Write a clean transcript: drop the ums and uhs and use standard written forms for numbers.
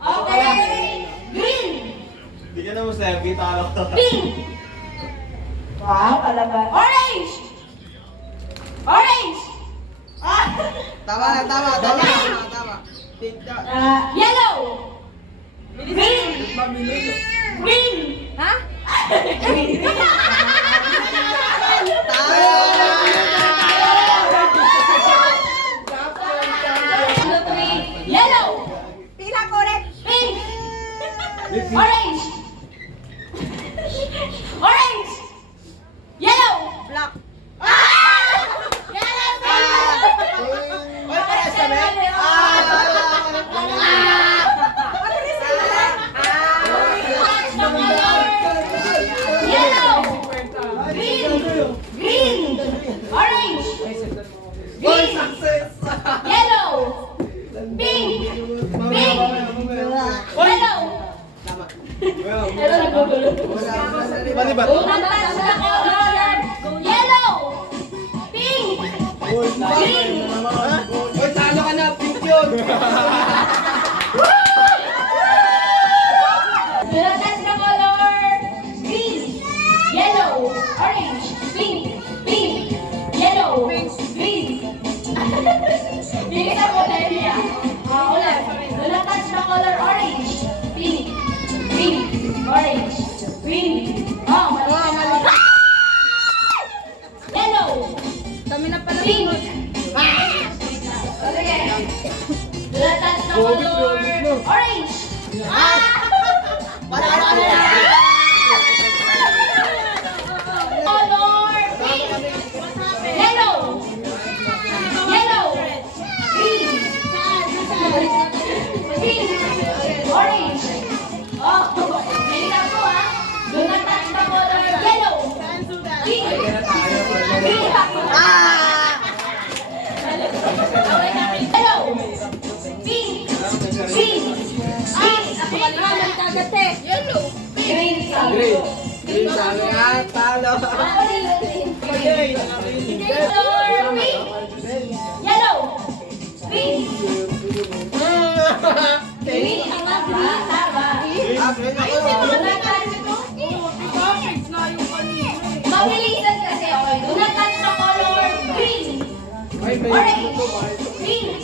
Okay. Green. Bigyan na mo sa'yo, kita ka lang. Pink. Wow, talaga. Orange. Orange. Tama na, tama. Yellow. Green. Green. Ha? Green. Yellow. Pila correct. Pink. Orange. Orange. Yellow. Black. Yellow. Oy, pares kami. Yellow. Green. Green. Orange. Green. Yellow. Pink. Pink. Yellow. Mali ba? Unang touch na color. Yellow. Pink. Green. Oy, talo ka na. Pink yun. Unang touch na color. Green. Yellow. Orange. Pink. Pink. Yellow. Green. Bigyan ako na niya. Ulan. Unang touch na color. Orange. Pink. Green. Orange. Green. Oh, mali. Yellow. Kami na pala. Pink. Sige. Unang touch na color. Orange. Color pink. Yellow. Yellow. Green. Green. Orange. Oh, hindi ako ha. Do not touch the color yellow. Green. Green. Yellow. Pink. Green. Green. Ako naman kagat eh. Yellow. Green. Green, sabi nga. Talo. Color pink. Yellow. Pink. Green. Mabilisan kasi okay. Do not touch the color green. Orange. Green.